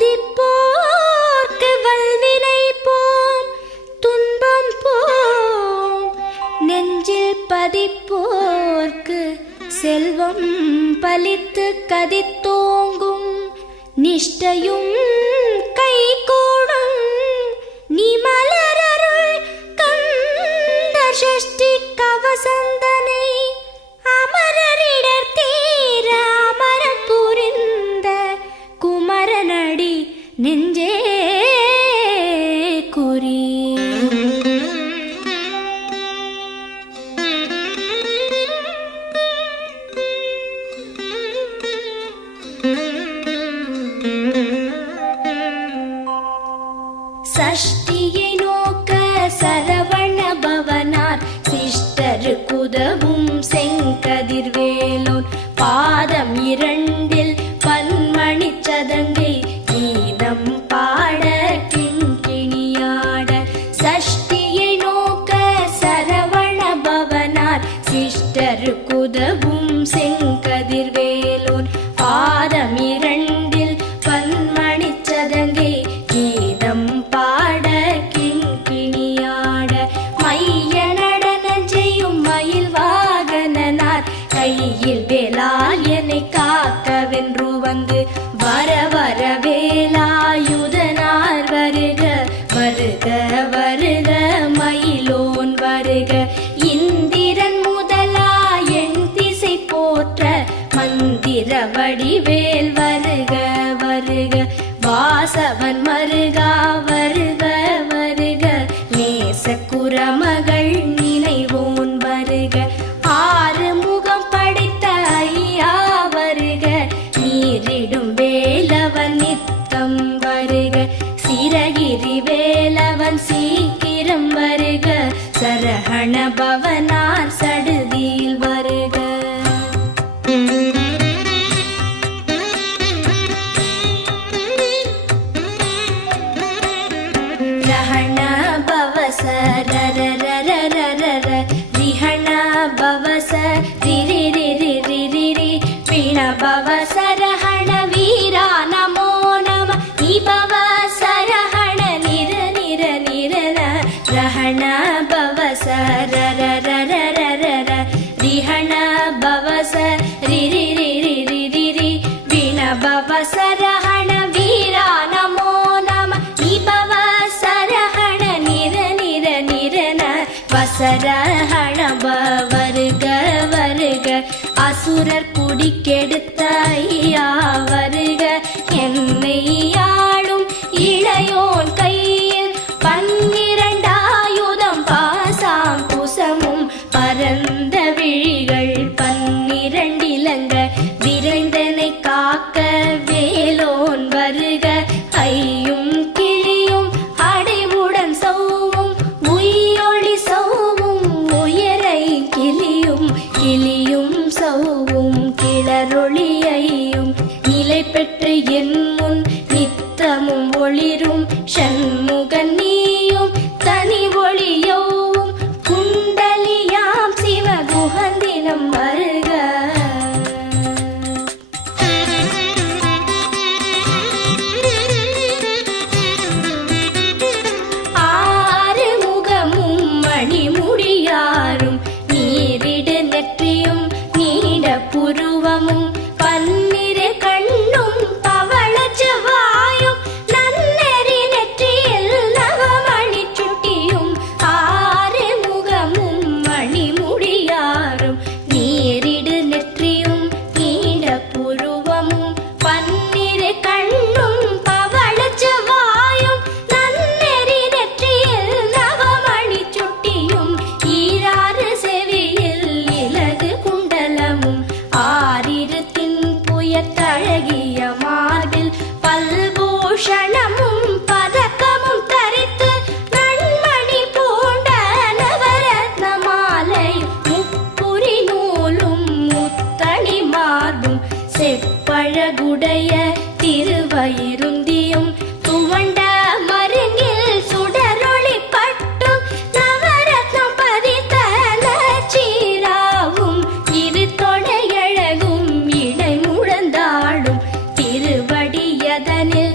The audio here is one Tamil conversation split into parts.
துதிப்போர்க்கு வல்வினை போம் துன்பம் போம், நெஞ்சில் பதிப்போர்க்கு செல்வம் பலித்து கதித்தோங்கும், நிஷ்டையும் கைகூடும் நீ மலரருள் கந்த சஷ்டி கவசந்தனை, அமரரிடர் தீர அமரம் புரிந்த குமரனடி நெஞ்சே குறி. சஷ்டியை நோக்க சரவண பவனார் சிஷ்டருக்குதவும் செங்கதிர்வேலோன், பாதம் இரண்டில் பன்மணி சதங்கை கீதம் பாட கிண்கிணியாட. சஷ்டியை நோக்க சரவண பவனார் சிஷ்டருக்குதவும் செங்கதிர்வேலோன், பாதம் இரண்டில் பன்மணி சதங்கை கீதம் பாட கிண்கிணியாட. மைய நடன செய்யும் மயில் வாகனனார் கையில் வேலால் என்னை காக்கவென்று வந்து, வர வர வேலாயுதனார் வருக வருக வருக மயிலோன் வருக. இந்திரன் முதலா என் திசை போற்ற மந்திர வடிவேல் வருக வருக. வாசவன் மருகா வருக வருக, நேச குரமகள் நினைவோன் வருக. ஆறு முகம் படைத்த ஐயா வருக, நீரிடும் வேலவன் நித்தம் வருக. சிரகிரி வேலவன் சீக்கிரம் வருக, சரஹண பவனார் சடுதியில் வருக. ரஹண பவச ரரரரரரர, ரிஹண பவச ரிரிரிரிரிரிரி, பிண பவச ரஹண வீரா நமோ நம, நிபவ சரஹண நிர நிர நிரன. ரஹண பவச ரரரரரரர, ரிஹண பவச ரிரிரிரிரிரிரி, பிண பவச ரஹண வீரா நமோ நம, நிபவ சரஹண நிர நிர நிரன. வசரஹண வருக வருக, அசுரர் குடிக்கெடுத்த ஐயா வருக. என்னை ஆளும் இளையோன் கையில் பன்னிரண்டாயுதம் பாசாம் குசமும், பரந்த விழிகள் பன்னிரண்டிலங்க விரைந்தனை காக்க வேலோன் வருக. ஐயும் கிளியும் அடைவுடன் சௌவும் உயிரொளி சௌவும், உயரை கிளியும் கிளியும் சௌவும் கிளரொளியையும், நிலை பெற்று என் முன் நித்தமும் ஒளிரும் ஷண்முகன் நீயும் தனி ஒளியவும், குண்டலியாம் சிவகுகந்தினம் வருக. ஆறு முகமும் மணிமுடியாரும், நீரிடு நெற்றியும் நீட புருவமும், பன்னிரு கண்ணும் பவள செவ்வாயும், நன்னெறி நெற்றியில் நவமணி சுட்டியும். ஆறு முகமும் மணிமுடியாரும், நீரிடு நெற்றியும் நீட புருவமும், பன்னிரு கண்ணும் பவள செவ்வாயும், நன்னெறி நெற்றியில் நவமணி சுட்டியும். ஈராறு செவியில் இலகு குண்டலமும், ஆறிரு தின்புயத்தழகிய மார்பில் பல்பூஷணமும் பதக்கமும் தரித்து, நன்மணி பூண்ட நவரத்ன மாலை முப்புரி நூலும் முத்தணி மார்பும், செப்பழகுடைய திருவயிருந்தியும், துவண்ட மருங்கில் சுடரொளி பட்டும், நவரத்னம் பதித்த நச்சீராவும், இரு தொடையழகும் இடை முழந்தாடும், திருவடியதனில்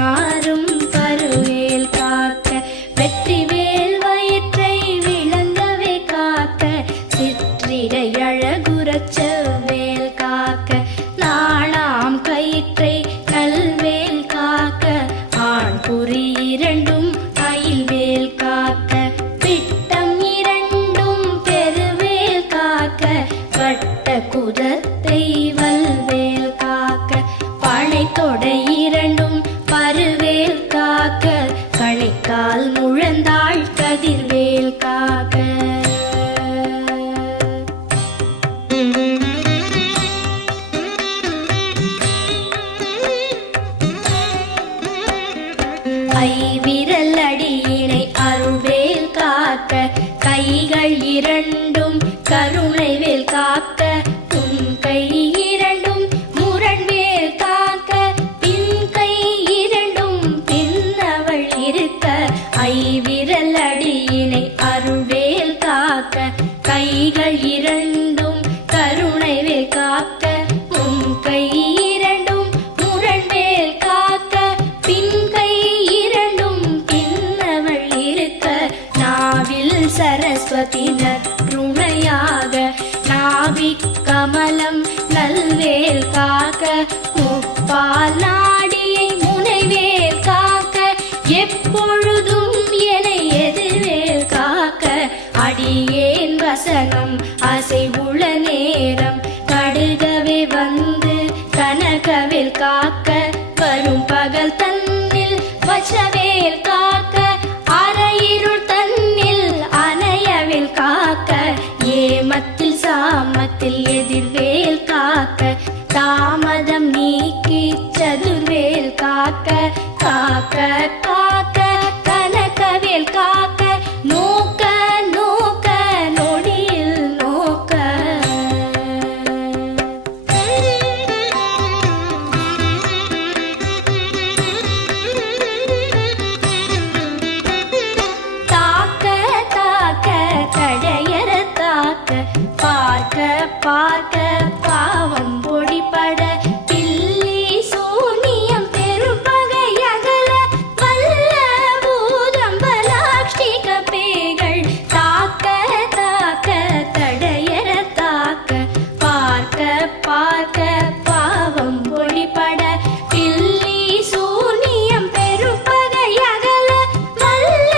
நாரும் பருவேல் காக்க வெற்றிவேல் வயிற்றை விளங்கவே காக்க சிற்றிடை அழகுறச் செவ்வேல் காக்க நாணாம் கயிற்றை நல்வேல் காக்க ஆண் குறி இரண்டும் அயில்வேல் காக்க பிட்டம் இரண்டும் பெருவேல் காக்க வட்ட குதத்தை வல்வேல் காக்க பனை தொடை இரண்டும் பருவேல் காக்க கணைக்கால் முழந்தாள் கதிர்வேல் காக்க ஐவிரல் அடியினை அருள்வேல் காக்க கைகள் இரண்டும் கருணைவேல் காக்க உன் கை இரண்டும் முரண்வேல் காக்க பின் கை இரண்டும் பின்னவள் இருக்க ஐவிரல் அடியினை அருள்வேல் காக்க கைகள் இரண்டும் கருணைவேல் காக்க உன் கை இரண்டும் முரண்வேல் காக்க பின் கை இரண்டும் பின்னவள் இருக்க நாவில் சரஸ்வதி நற்றுணையாக நாவிக் கமலம் நல்வேல் காக்க முப்பால் நாடியை முனைவேல் காக்க எப்பொழுதும் என எதிர்வேல் காக்க அடியேன் வசனம் அசைவுள நேரம் கடுகவே வந்து கனகவேல் காக்க வரும் பகல் தன்னில் வச்சவேல் காக்க அரையிருள் தன்னில் அணையவேல் காக்க ஏமத்தில் சாமத்தில் எதிர்வேல் காக்க தாமதம் நீக்கி சதுர்வேல் காக்க காக்க காக்க கனகவேல் காக்க நோக்க நோக்க நொடியில் நோக்க தாக்க தாக்க தடையற தாக்க பார்க்க பார்க்க பாவம் பொடிபட பில்லி சூனியம் பெரும்பகை அகல வல்ல பூதம்பலாக்ஷிக பேய்கள் தாக்க தாக்க தடையற தாக்க பார்க்க பார்க்க பாவம் பொடிபட பில்லி சூனியம் பெரும்பகை அகல வல்ல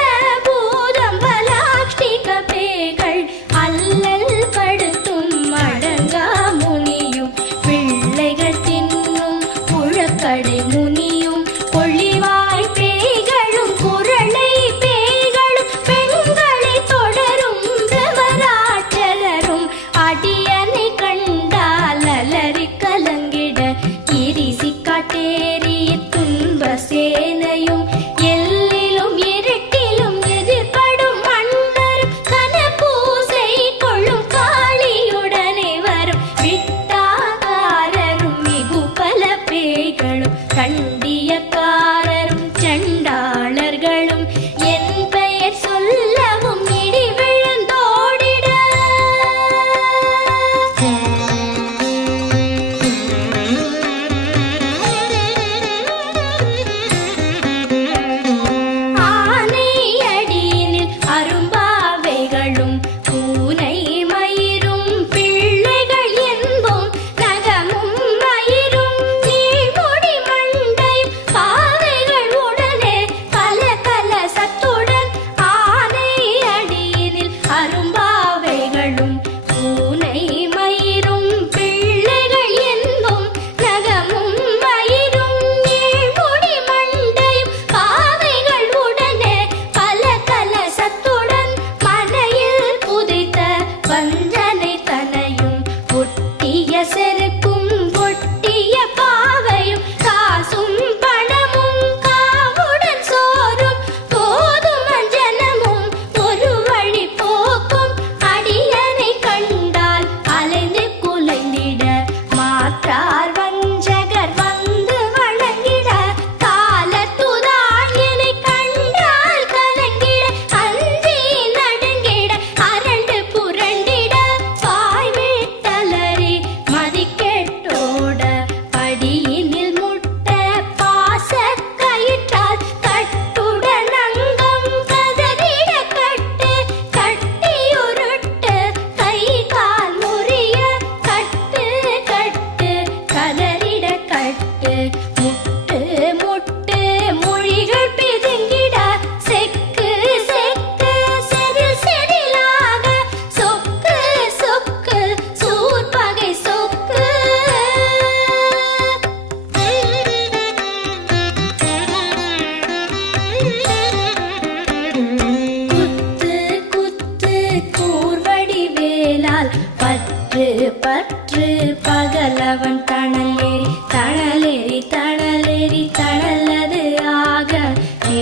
பூதம்பலாக்ஷிக பேய்கள் அல்லல் படுத்தும் அடங்கா முனியும் பிள்ளைகள் தின்னும் புழக்கடை முனியும் பொழிவாய் பேய்களும் குரளை பேய்களும் பெண்களை தொடரும் பிரமராட்சலரும் அடியனை கண்டால் அலறி கலங்கிட இரிசி காட்டேறி துன்ப சேனையும் எல்லிலும் இருட்டிலும் எதிர்படும் மன்னரும் கனபூசை கொள்ளும் காளியுடனே வரும் விட்டாகாரரும் மிகு பல பேய்களும் கண்டியக்காரரும் சண்டாளர்களும் என் பெயர் சொல்லவும் இடி விழுந்தோடிட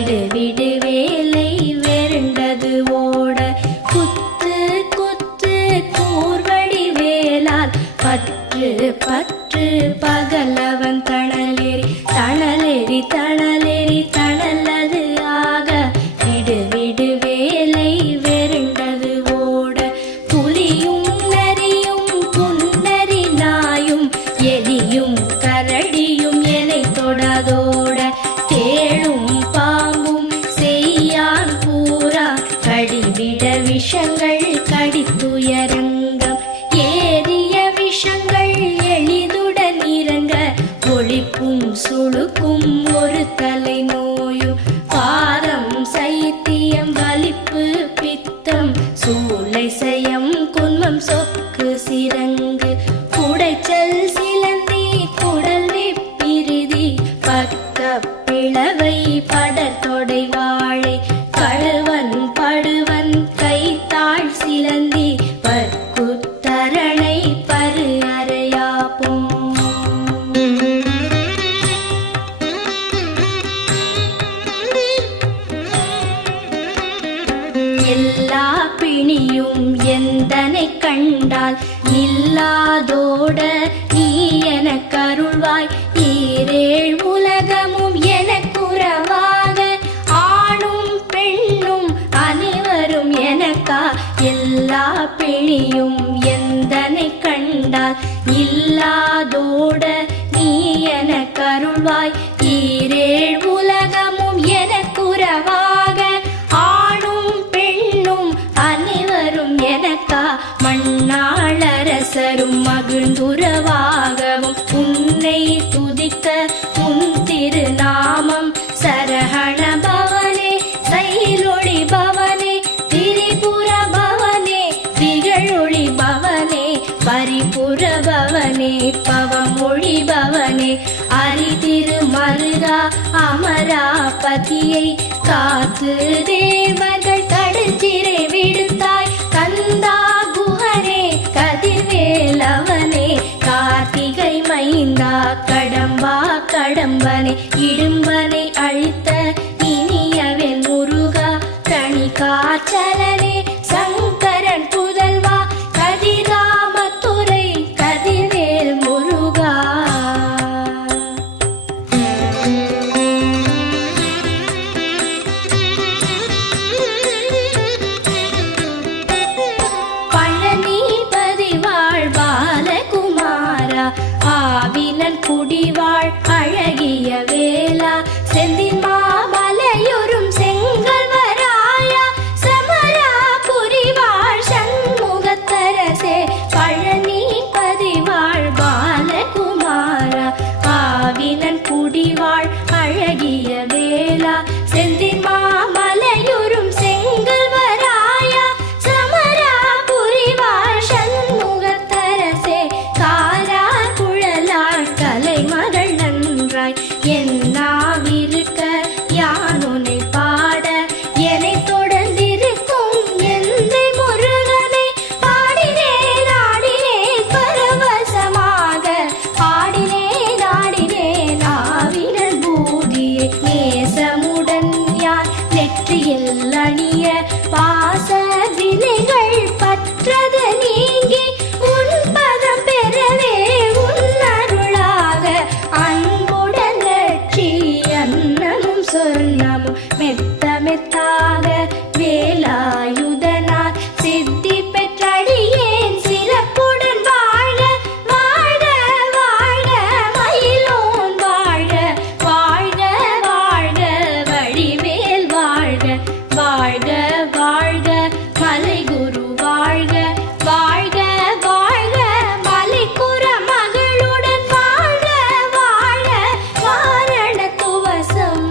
விடு விடு வேலை வெருண்டது ஓட குத்து குத்து கூர்வடி வேலால் பற்று பற்று பகலவன் தணலேறி தணலேறி தணலேறி தணலது ஆக விடு விடு வேலை வெருண்டது ஓட புலியும் நரியும் புன்னரி நாயும் எலியும் கரடியும் எனை தொடாதோட தேளும் பாம்பும் செய்யான் பூரா கடிவிட விஷங்கள் கடித்துயரங்கம் ஏறிய விஷங்கள் எளிதுடன் இறங்க ஒளிப்பும் சுளுக்கும் ஒரு தலை நோயும் பாரம் சைத்தியம் வலிப்பு பித்தம் சூளை சயம் குன்மம் சொக்கு சிரங்கு குடைச்சல் சிலந்தி குடல் வெப்பிரிதி பக்க பிளவை படத்தொடை வாழை கழுவன் படுவன் கைத்தாள் சிலந்தி பற்குத்தரணை பரு அறையாப்பும் எல்லா பிணியும் எந்தனை கண்டால் நில்லாதோட நீ எனக் கருள்வாய் ஈரேழ் உலகமும் எனக்குறவாக ஆணும் பெண்ணும் அனைவரும் எனக்கா எல்லா பிணியும் எந்தனை கண்டால் இல்லாதோட நீ எனக் கருள்வாய் ஈரேழ் உலகமும் எனக்குறவாக ஆணும் பெண்ணும் அனைவரும் எனக்கா மண்ணாளரசரும் மகிழ்ந்துறவாகவும் உன்னை துதிக்க உன் திருநாமம் சரஹண பவனே சைலொளி பவனே திரிபுர பவனே திகழொளி பவனே பரிபுர பவனே பவமொழி பவனே அரிதிரு மருகா அமராபதியை காத்து தேவர்கள் கடற்சிறை விடுத்தாய் கந்தா குஹனே கதிர்வேலவனே கார்த்திகை மைந்தா கடம்பா கடம்பனே இடும்பனை அழித்த இனியவன் முருகா கணிகாச்சலனே சங்கரன் புதல்வா கதிராமத்துறை கதிர்வேல் முருகா பழனிபதி வாழ் பாலகுமாரா ஆவினன் குடிவாழ் அழகிய வேலா செந்தின் மாமலையொரும் செங்கல்வராயா சமரா புரிவாழ் சண்முகத்தரசே பழனிபதி வாழ் பாலகுமாரா ஆவினன் குடிவாழ் அழகிய வேலா செந்தின் மாமலையொரும் செங்கல்வராயா சமரா புரிவாழ் சண்முகத்தரசே காரா குழலாள் கலைமகள் நன்றாய் என்னாவிருக்க யானுனை பாட என்னை தொடர்ந்திருக்கும் எந்தை முருகனை பாடினேன் ஆடினேன் பரவசமாக ஆடினேன் ஆடினேன் ஆவினன் பூதியை நேசமுடன் யான் நெற்றியில் அணிய பாச வினைகள் பற்றது நீங்கி உன் பதம் பெறவே உன் அருளாக அன்புடன் லட்சி அன்னமும் சொன்னமும் மெத்த மெத்தாக வேலாயுதனார் சித்தி பெற்றடியேன் சிறப்புடன் வாழ வாழ வாழ மயிலோன் வாழ வாழ்க வாழ்க வடிவேல் வாழ்க வாழ்க வாழ்க மலைகுரு வாழ்க வாழ்க வாழ்க மலைக்குற மகளுடன் வாழ்க வாழ வாரண துவசம்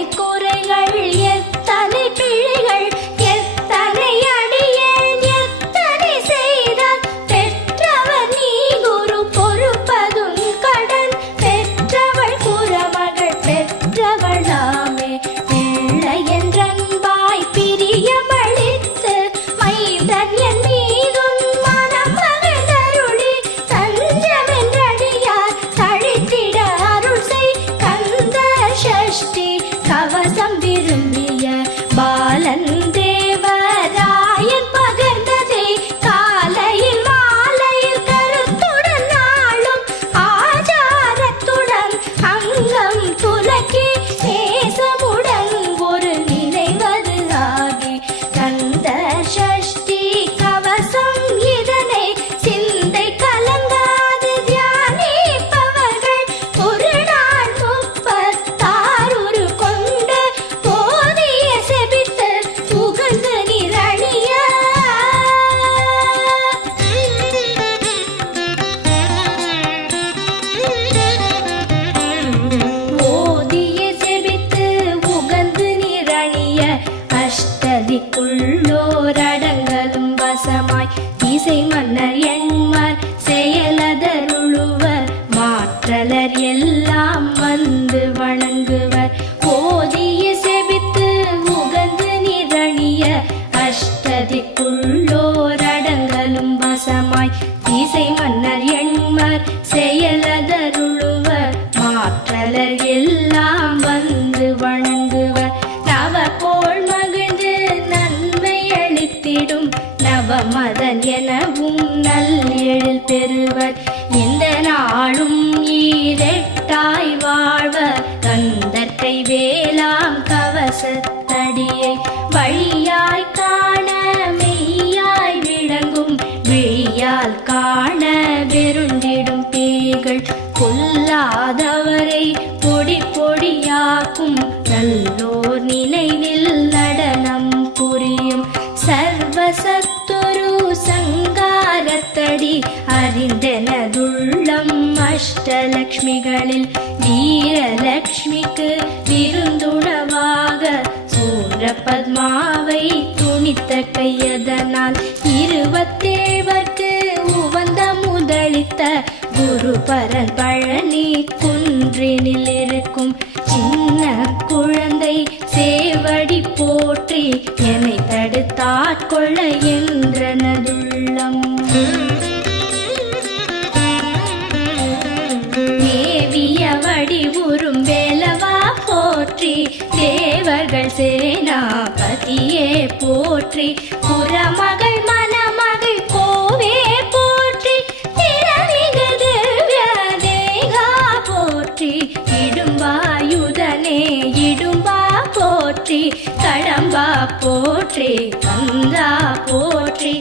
எத்தனை குறைகள் எத்தனை பிழைகள் எத்தனை அடியேன் எத்தனை செய்தால் பெற்றவர் நீ குரு பொறுப்பதும் கடன் பெற்றவள் குறமகள் பெற்றவள் நாமே பிள்ளை என்றன்பாய் பிரியமளித்து மைந்தன் என் மீதும் மனம் மகிழ்ந்தருளி தஞ்சமென்றடியார் தழித்திட அருள் செய் கந்த சஷ்டி கவசம் விரும்பிய பாலன் தேவராயன் பகர்ந்ததே காலையில் மாலையில் கருத்துடன் நாளும் ஆச்சாரத்துடன் அங்கம் துலக்கி நேசமுடன் ஒரு நினைவது ஆகி கந்த சஷ்டி கவசம் இதனை சிந்தை கலங்காது தியானிப்பவர்கள் ஒரு நாள் 36 கொண்டு போதிய செபித்து புகழ்ந்து நிரணிய ஓதிய செபித்து உகந்து நிரணிய அஷ்டதிக்குள்ளோரடங்கலும் வசமாய் இசை மன்னர் எண்மர் செயலதருளுவர் மாற்றலர் எல்லாம் வந்து வணங்குவர் ஓதிய செபித்து உகந்து நிரணிய அஷ்டதிக்குள்ளோரடங்கலும் வசமாய் இசை மன்னர் எண்மர் செயலதருளுவர் மாற்றலர் எல்லாம் வந்து வணங்குவர் நவகோள் மகிழ்ந்து நன்மை அளித்திடும் நவமதன் எனவும் நல்லெழில் பெறுவர் இந்த நாளும் ஈரெட்டாய் வாழ்வர் கந்தற்கை வேளாம் கவசத்தடியை வழியாய் காண மெய்யாய் விளங்கும் விழியால் காண வெருண்டிடும் பேய்கள் கொல்லாதவரை பொடி பொடியாக்கும் நல்லோர் நினைவில் நடனம் புரியும் சர்வசத்துரு சங்காரத்தடி அறிந்தனதுள்ளம் அஷ்டலக்ஷ்மிகளில் வீரலக்ஷ்மிக்கு விருந்துணவாக சூரபத்மாவை துணித்த கையதனால் 27 உவந்த முதலித்த குருபரன் பழனி குன்றினில் இருக்கும் சின்ன குழந்தை சேவடி போற்றி என்னை தடுத்தாட்கொள்ள என்றனதுள்ளம் மேவிய வடிவுறும் வேலவா போற்றி தேவர்கள் சேனாபதியே போற்றி புறமகள் மணமகள் கோவே போற்றி திறமிகு திவ்ய தேகா போற்றி இடும்பாயுதனே இடும்பா போற்றி கடம்பா போற்றி கந்தா போற்றி